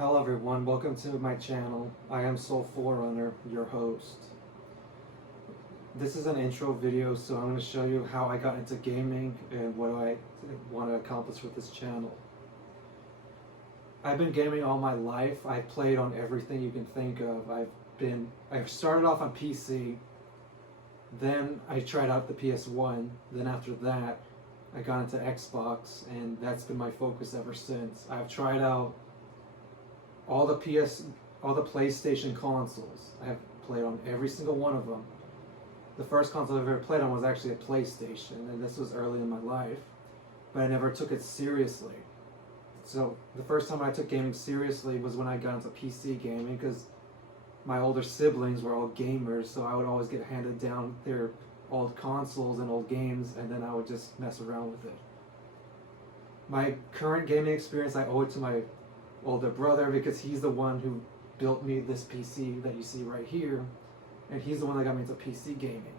Hello everyone, welcome to my channel. I am Soul Forerunner, your host. This is an intro video, so I'm going to show you how I got into gaming and what I want to accomplish with this channel. I've been gaming all my life. I've played on everything you can think of. I've started off on PC, then I tried out the PS1, then after that I got into Xbox, and that's been my focus ever since. I've tried out all the PlayStation consoles. I have played on every single one of them. The first console I've ever played on was actually a PlayStation, and this was early in my life, but I never took it seriously. So the first time I took gaming seriously was when I got into PC gaming, because my older siblings were all gamers, so I would always get handed down their old consoles and old games, and then I would just mess around with it. My current gaming experience, I owe it to my older brother, because he's the one who built me this PC that you see right here, and he's the one that got me into PC gaming.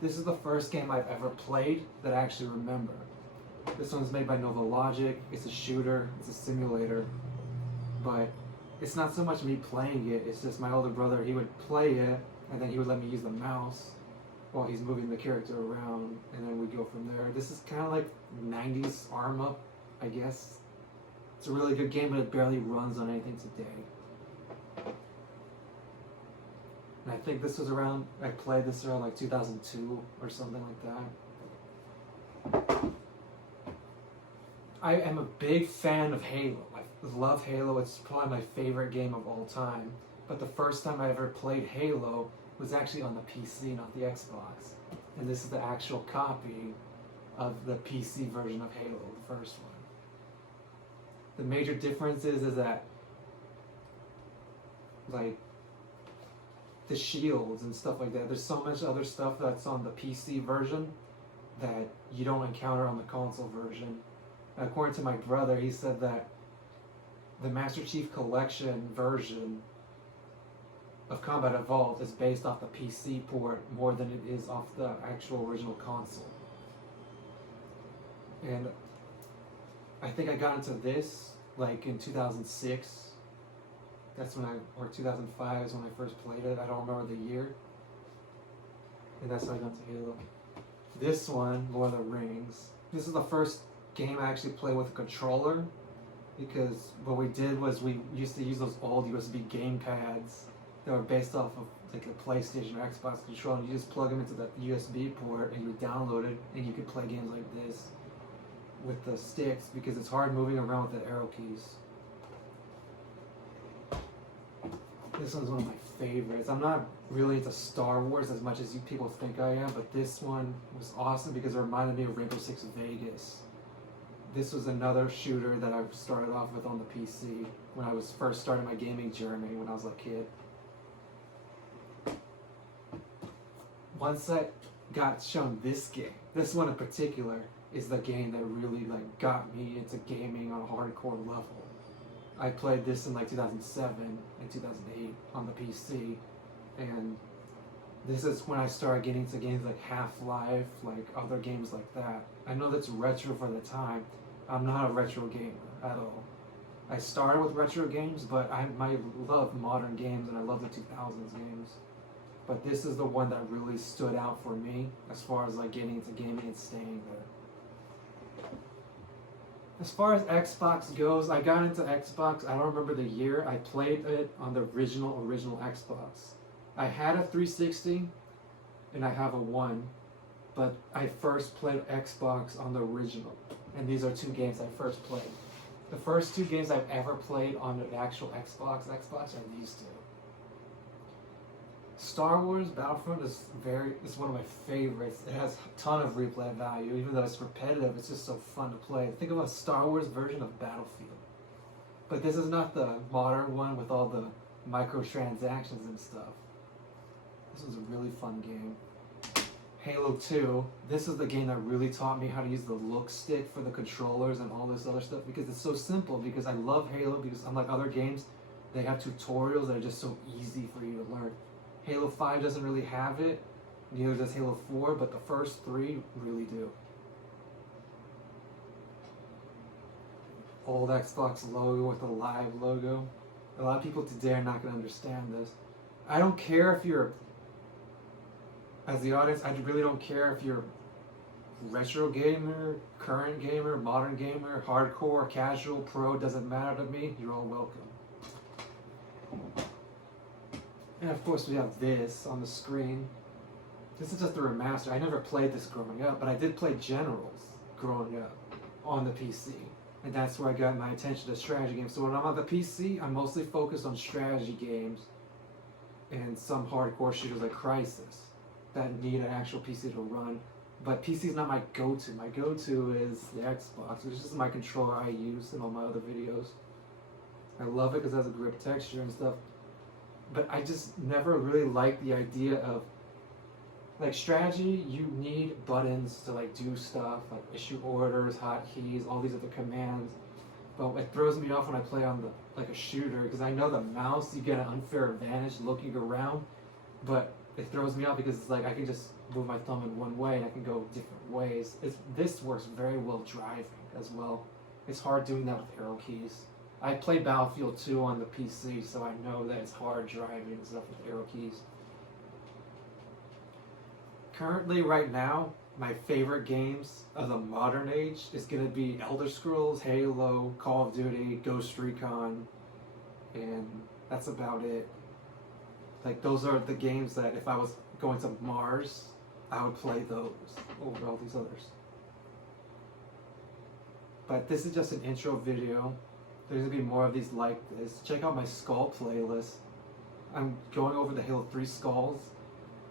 This is the first game I've ever played that I actually remember. This one's made by Novalogic. It's a shooter, it's a simulator, but it's not so much me playing it, it's just my older brother. He would play it, and then he would let me use the mouse while he's moving the character around, and then we go from there. This is kind of like 90s arm up, I guess. It's a really good game, but it barely runs on anything today. And I think this was around, I played this around like 2002 or something like that. I am a big fan of Halo. I love Halo. It's probably my favorite game of all time. But the first time I ever played Halo was actually on the PC, not the Xbox. And this is the actual copy of the PC version of Halo, the first one. The major difference is that, like, the shields and stuff like that, there's so much other stuff that's on the PC version that you don't encounter on the console version. According to my brother, he said that the Master Chief Collection version of Combat Evolved is based off the PC port more than it is off the actual original console. And I think I got into this like in 2006. That's when or 2005 is when I first played it. I don't remember the year. And that's how I got to Halo. This one, Lord of the Rings. This is the first game I actually played with a controller, because what we did was we used to use those old USB game pads that were based off of like a PlayStation or Xbox controller, and you just plug them into the USB port and you download it, and you could play games like this with the sticks, because it's hard moving around with the arrow keys. This one's one of my favorites. I'm not really into Star Wars as much as you people think I am, but this one was awesome because it reminded me of Rainbow Six Vegas. This was another shooter that I started off with on the PC when I was first starting my gaming journey when I was a kid. Once I got shown this game, this one in particular is the game that really like got me into gaming on a hardcore level. I played this in like 2007 and 2008 on the PC, and this is when I started getting into games like Half-Life, like other games like that. I know that's retro for the time. I'm not a retro gamer at all. I started with retro games, but I love modern games, and I love the 2000s games. But this is the one that really stood out for me as far as like getting into gaming and staying there. As far as Xbox goes, I got into Xbox, I don't remember the year. I played it on the original Xbox. I had a 360 and I have a One, but I first played Xbox on the original. And these are two games I first played. The first two games I've ever played on the actual Xbox are these two. Star Wars Battlefront is one of my favorites. It has a ton of replay value, even though it's repetitive. It's just so fun to play. Think of a Star Wars version of Battlefield. But this is not the modern one with all the microtransactions and stuff. This was a really fun game. Halo 2, this is the game that really taught me how to use the look stick for the controllers and all this other stuff, because it's so simple. Because I love Halo, because unlike other games, they have tutorials that are just so easy for you to learn. Halo 5 doesn't really have it, neither does Halo 4, but the first three really do. old Xbox logo with the live logo. A lot of people today are not going to understand this. I don't care if you're, as the audience, I really don't care if you're retro gamer, current gamer, modern gamer, hardcore, casual, pro, doesn't matter to me. You're all welcome. And of course we have this on the screen. This is just the remaster. I never played this growing up, but I did play Generals growing up on the PC. And that's where I got my attention to strategy games. So when I'm on the PC, I'm mostly focused on strategy games and some hardcore shooters like Crisis that need an actual PC to run. But PC is not my go-to. My go-to is the Xbox, which is my controller I use in all my other videos. I love it because it has a grip texture and stuff. But I just never really liked the idea of, like, strategy, you need buttons to like do stuff, like issue orders, hotkeys, all these other commands. But it throws me off when I play on the like a shooter, because I know the mouse, you get an unfair advantage looking around, but it throws me off because it's like I can just move my thumb in one way and I can go different ways. This works very well driving as well. It's hard doing that with arrow keys. I played Battlefield 2 on the PC, so I know that it's hard driving and stuff with arrow keys. Currently, right now, my favorite games of the modern age is going to be Elder Scrolls, Halo, Call of Duty, Ghost Recon, and that's about it. Like, those are the games that if I was going to Mars, I would play those over all these others. But this is just an intro video. There's going to be more of these like this. Check out my skull playlist. I'm going over the Halo 3 skulls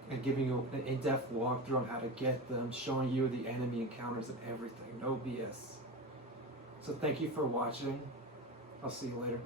and giving you an in-depth walkthrough on how to get them, showing you the enemy encounters and everything. No BS. So thank you for watching. I'll see you later.